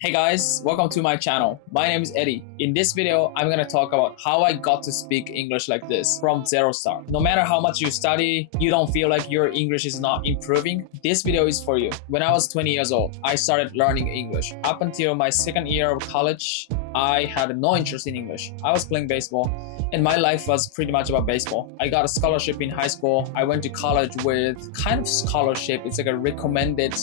Hey guys, welcome to my channel. My name is Eddie. In this video, I'm gonna talk about how I got to speak English like this from zero start. No matter how much you study, you don't feel like your English is not improving, this video is for you. When I was 20 years old, I started learning English. Up until my second year of college, I had no interest in English. I was playing baseball and my life was pretty much about baseball. I got a scholarship in high school. I went to college with kind of scholarship. It's like a recommended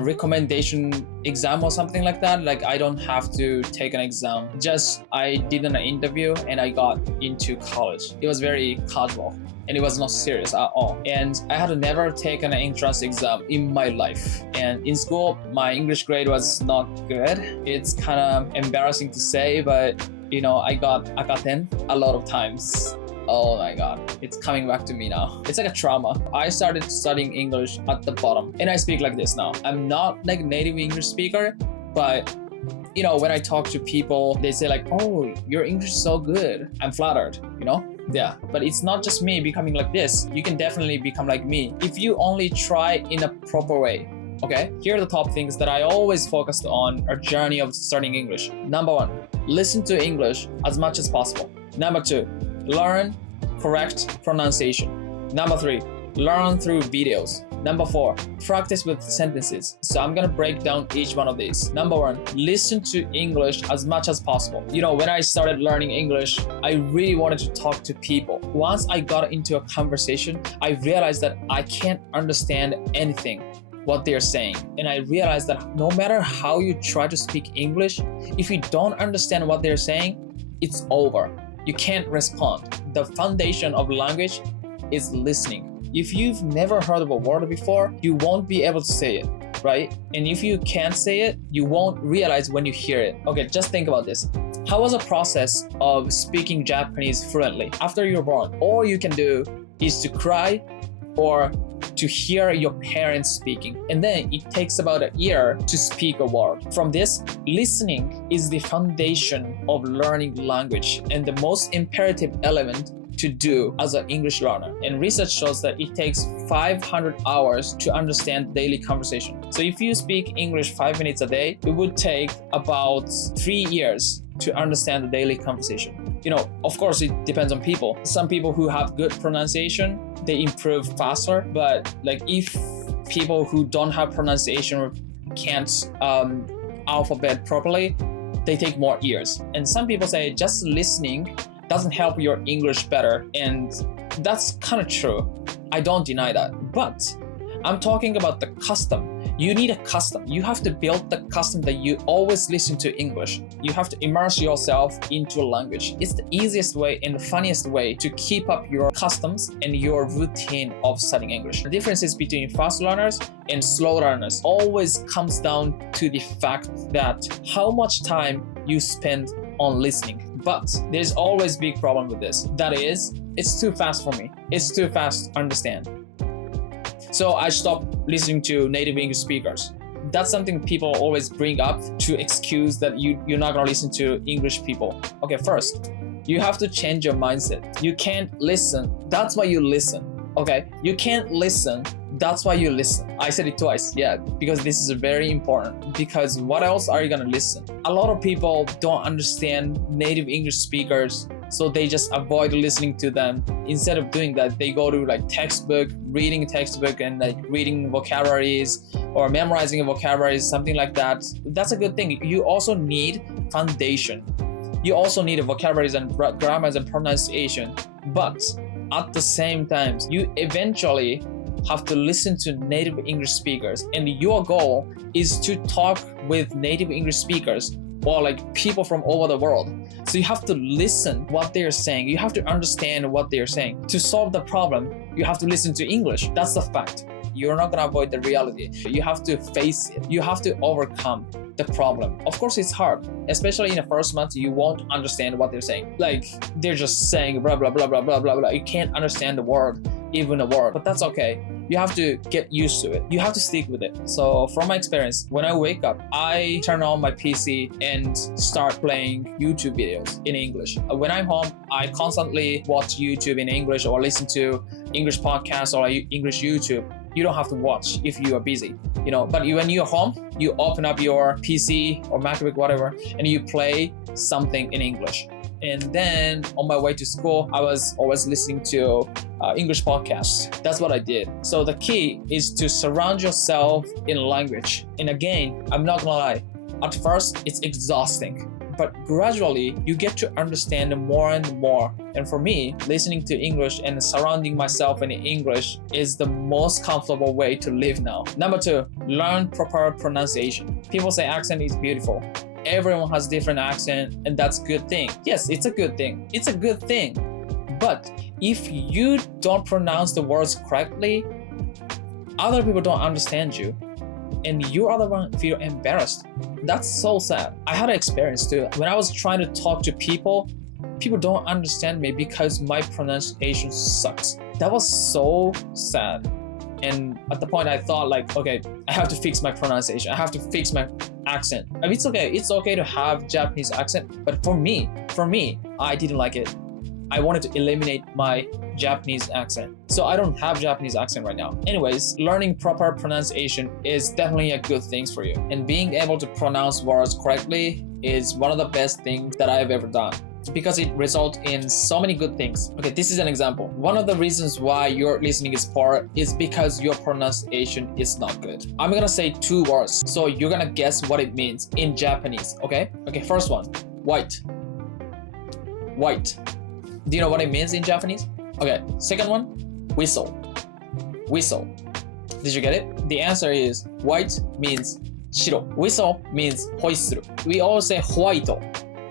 recommendation exam or something like that. Like I don't have to take an exam. Just I did an interview and I got into college. It was very casual and it was not serious at all. And I had never taken an entrance exam in my life. And in school, my English grade was not good. It's kind of embarrassing to say, but you know, I got 10 a lot of times. Oh my god, it's coming back to me now. It's like a trauma. I started studying English at the bottom and I speak like this now. I'm not like a native English speaker, but you know, when I talk to people, they say like, oh, your English is so good. I'm flattered, you know? Yeah, but it's not just me becoming like this. You can definitely become like me if you only try in a proper way. Okay, here are the top things that I always focused on our journey of studying English. Number 1, listen to English as much as possible. Number 2, learn correct pronunciation. Number 3, learn through videos. Number 4, practice with sentences. So I'm gonna break down each one of these. Number 1, listen to English as much as possible. You know, when I started learning English, I really wanted to talk to people. Once I got into a conversation, I realized that I can't understand anything what they're saying. And I realized that no matter how you try to speak English, if you don't understand what they're saying, it's over. You can't respond. The foundation of language is listening. If you've never heard of a word before, you won't be able to say it, right? And if you can't say it, you won't realize when you hear it. Okay, just think about this. How was the process of speaking Japanese fluently after you're born? All you can do is to cry or to hear your parents speaking, and then it takes about a year to speak a word. From this, listening is the foundation of learning language and the most imperative element to do as an English learner. And research shows that it takes 500 hours to understand daily conversation. So if you speak English 5 minutes a day, it would take about 3 years to understand the daily conversation. You know, of course, it depends on people. Some people who have good pronunciation, they improve faster. But like if people who don't have pronunciation or can't alphabet properly, they take more years. And some people say just listening doesn't help your English better. And that's kind of true. I don't deny that. But I'm talking about the custom. You need a custom. You have to build the custom that you always listen to English. You have to immerse yourself into a language. It's the easiest way and the funniest way to keep up your customs and your routine of studying English. The differences between fast learners and slow learners always comes down to the fact that how much time you spend on listening. But there's always a big problem with this. That is, it's too fast for me. It's too fast to understand. So I stopped listening to native English speakers. That's something people always bring up to excuse that you're not gonna listen to English people. Okay, first, you have to change your mindset. You can't listen, that's why you listen. Okay, you can't listen, that's why you listen. I said it twice, yeah, because this is very important. Because what else are you gonna listen? A lot of people don't understand native English speakers, so they just avoid listening to them. Instead of doing that, they go to like textbook, reading textbook and like reading vocabularies or memorizing vocabularies, something like that. That's a good thing. You also need foundation. You also need vocabularies and grammars and pronunciation. But at the same time, you eventually have to listen to native English speakers, and your goal is to talk with native English speakers or like people from all over the world. So you have to listen what they're saying. You have to understand what they're saying. To solve the problem, you have to listen to English. That's the fact. You're not gonna avoid the reality. You have to face it. You have to overcome the problem. Of course, it's hard, especially in the first month. You won't understand what they're saying. Like they're just saying blah blah blah blah blah blah blah. You can't understand the word, even a word, but that's okay. You have to get used to it. You have to stick with it. So from my experience, when I wake up, I turn on my PC and start playing YouTube videos in English. When I'm home, I constantly watch YouTube in English or listen to English podcasts or English YouTube. You don't have to watch if you are busy. But when you're home, you open up your PC or MacBook, whatever, and you play something in English. And then on my way to school, I was always listening to English podcasts. That's what I did. So the key is to surround yourself in language. And again, I'm not gonna lie, at first it's exhausting, but gradually you get to understand more and more. And for me, listening to English and surrounding myself in English is the most comfortable way to live now. Number 2, learn proper pronunciation. People say accent is beautiful. Everyone has different accent, and that's a good thing. Yes, it's a good thing. It's a good thing. But if you don't pronounce the words correctly, other people don't understand you, and you are the one feel embarrassed. That's so sad. I had an experience too. When I was trying to talk to people don't understand me because my pronunciation sucks. That was so sad. And at the point I thought like, okay, I have to fix my pronunciation. I have to fix my accent. I mean, it's okay. It's okay to have Japanese accent. But for me, I didn't like it. I wanted to eliminate my Japanese accent. So I don't have Japanese accent right now. Anyways, learning proper pronunciation is definitely a good thing for you. And being able to pronounce words correctly is one of the best things that I've ever done, because it results in so many good things. Okay, this is an example. One of the reasons why your listening is poor is because your pronunciation is not good. I'm gonna say 2 words, so you're gonna guess what it means in Japanese, okay? Okay, first one, white. White. Do you know what it means in Japanese? Okay, second one, whistle. Whistle. Did you get it? The answer is white means shiro. Whistle means hoisuru. We always say hoito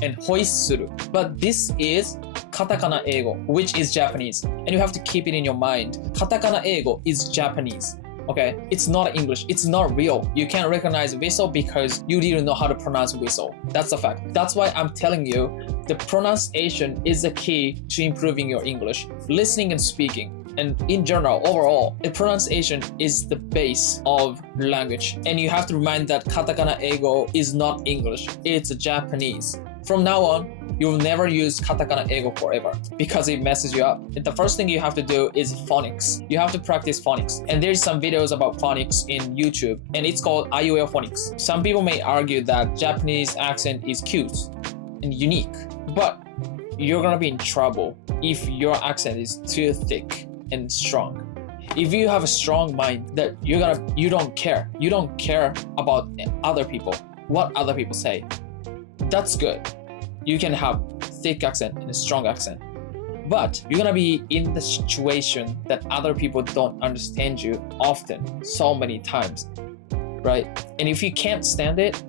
and hoisuru, but this is katakana eigo, which is Japanese, and you have to keep it in your mind. Katakana eigo is Japanese. Okay, it's not English, it's not real. You can't recognize whistle because you didn't know how to pronounce whistle. That's a fact. That's why I'm telling you, the pronunciation is the key to improving your English, listening and speaking. And in general, overall, the pronunciation is the base of language. And you have to remind that katakana eigo is not English, it's Japanese. From now on, you'll never use katakana eigo forever because it messes you up. And the first thing you have to do is phonics. You have to practice phonics. And there's some videos about phonics in YouTube, and it's called IUL phonics. Some people may argue that Japanese accent is cute and unique, but you're gonna be in trouble if your accent is too thick and strong. If you have a strong mind that you don't care about other people, what other people say, that's good. You can have thick accent and a strong accent, but you're gonna be in the situation that other people don't understand you often, so many times, right? And if you can't stand it,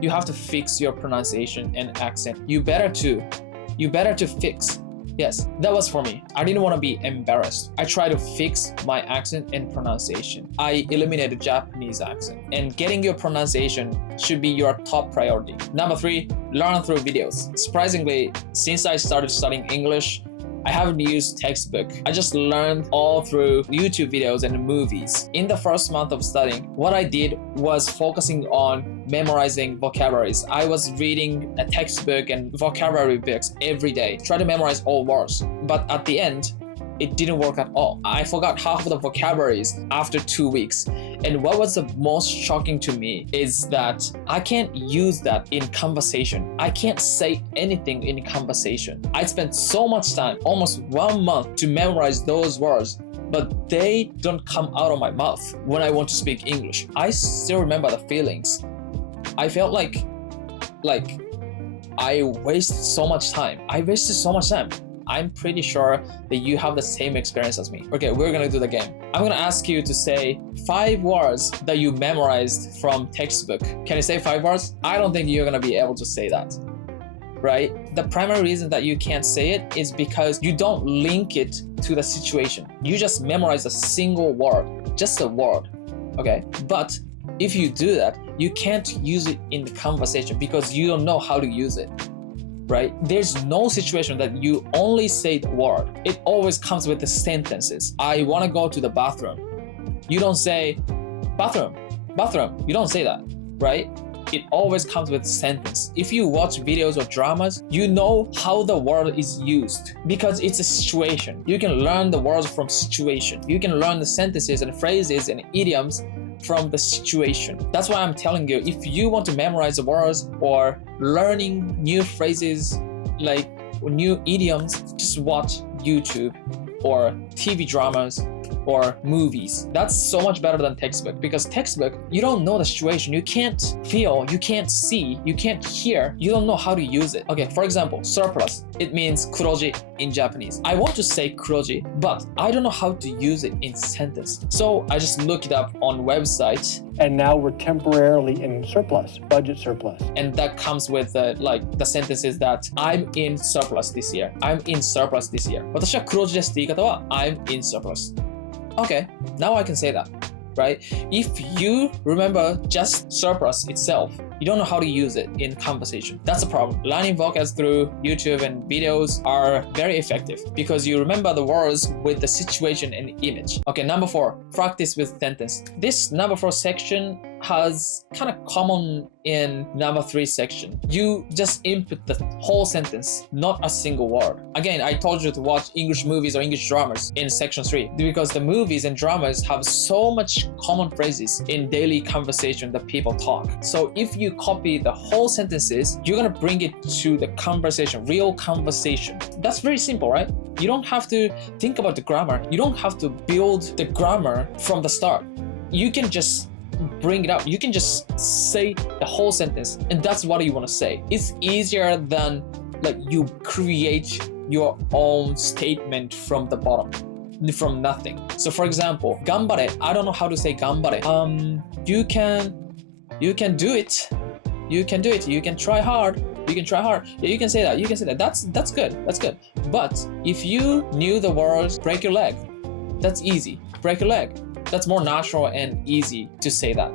you have to fix your pronunciation and accent. You better to fix. Yes, that was for me. I didn't want to be embarrassed. I tried to fix my accent and pronunciation. I eliminated Japanese accent. And getting your pronunciation should be your top priority. Number 3, learn through videos. Surprisingly, since I started studying English, I haven't used textbook. I just learned all through YouTube videos and movies. In the first month of studying, what I did was focusing on memorizing vocabularies. I was reading a textbook and vocabulary books every day, try to memorize all words. But at the end, it didn't work at all. I forgot half of the vocabularies after 2 weeks. And what was the most shocking to me is that I can't use that in conversation. I can't say anything in conversation. I spent so much time, almost 1 month, to memorize those words, but they don't come out of my mouth when I want to speak English. I still remember the feelings. I felt like I wasted so much time. I'm pretty sure that you have the same experience as me. Okay, we're gonna do the game. I'm gonna ask you to say 5 words that you memorized from textbook. Can you say 5 words? I don't think you're gonna be able to say that, right? The primary reason that you can't say it is because you don't link it to the situation. You just memorize a single word, just a word, okay? But if you do that, you can't use it in the conversation because you don't know how to use it. Right? There's no situation that you only say the word. It always comes with the sentences. I want to go to the bathroom. You don't say bathroom. You don't say that, right? It always comes with sentence. If you watch videos or dramas, you know how the word is used because it's a situation. You can learn the words from situation. You can learn the sentences and phrases and idioms from the situation. That's why I'm telling you, if you want to memorize the words or learning new phrases, like new idioms, just watch YouTube or TV dramas or movies. That's so much better than textbook, because textbook, you don't know the situation, you can't feel, you can't see, you can't hear, you don't know how to use it. Okay, for example, surplus, it means kuroji in Japanese. I want to say kuroji, but I don't know how to use it in sentence. So I just look it up on website. And now we're temporarily in surplus, budget surplus. And that comes with like the sentences that I'm in surplus this year. I'm in surplus this year. 私は黒字ですって言い方は I'm in surplus. Okay, now I can say that, right? If you remember just surplus itself, you don't know how to use it in conversation. That's a problem. Learning vocab through YouTube and videos are very effective because you remember the words with the situation and image. Okay, number 4, practice with sentence. This number 4 section has kind of common in number 3 section. You just input the whole sentence, not a single word. Again, I told you to watch English movies or English dramas in section 3 because the movies and dramas have so much common phrases in daily conversation that people talk. So if you copy the whole sentences, you're gonna bring it to the conversation, real conversation. That's very simple, right? You don't have to think about the grammar. You don't have to build the grammar from the start. You can just bring it up. You can just say the whole sentence, and that's what you want to say. It's easier than like you create your own statement from the bottom, from nothing. So for example, gambare. I don't know how to say gambare. You can do it. You can do it. You can try hard. You can try hard. Yeah, you can say that. You can say that. That's good. That's good. But if you knew the words break your leg, that's easy. Break your leg. That's more natural and easy to say that.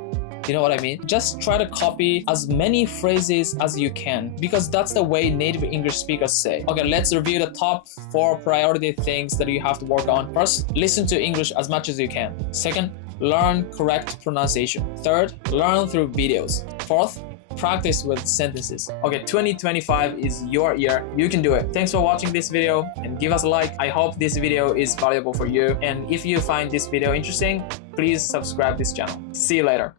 You know what I mean? Just try to copy as many phrases as you can because that's the way native English speakers say. Okay, let's review the top 4 priority things that you have to work on. First, listen to English as much as you can. Second, learn correct pronunciation. Third, learn through videos. Fourth, practice with sentences. Okay, 2025 is your year. You can do it. Thanks for watching this video and give us a like. I hope this video is valuable for you. And if you find this video interesting, please subscribe this channel. See you later.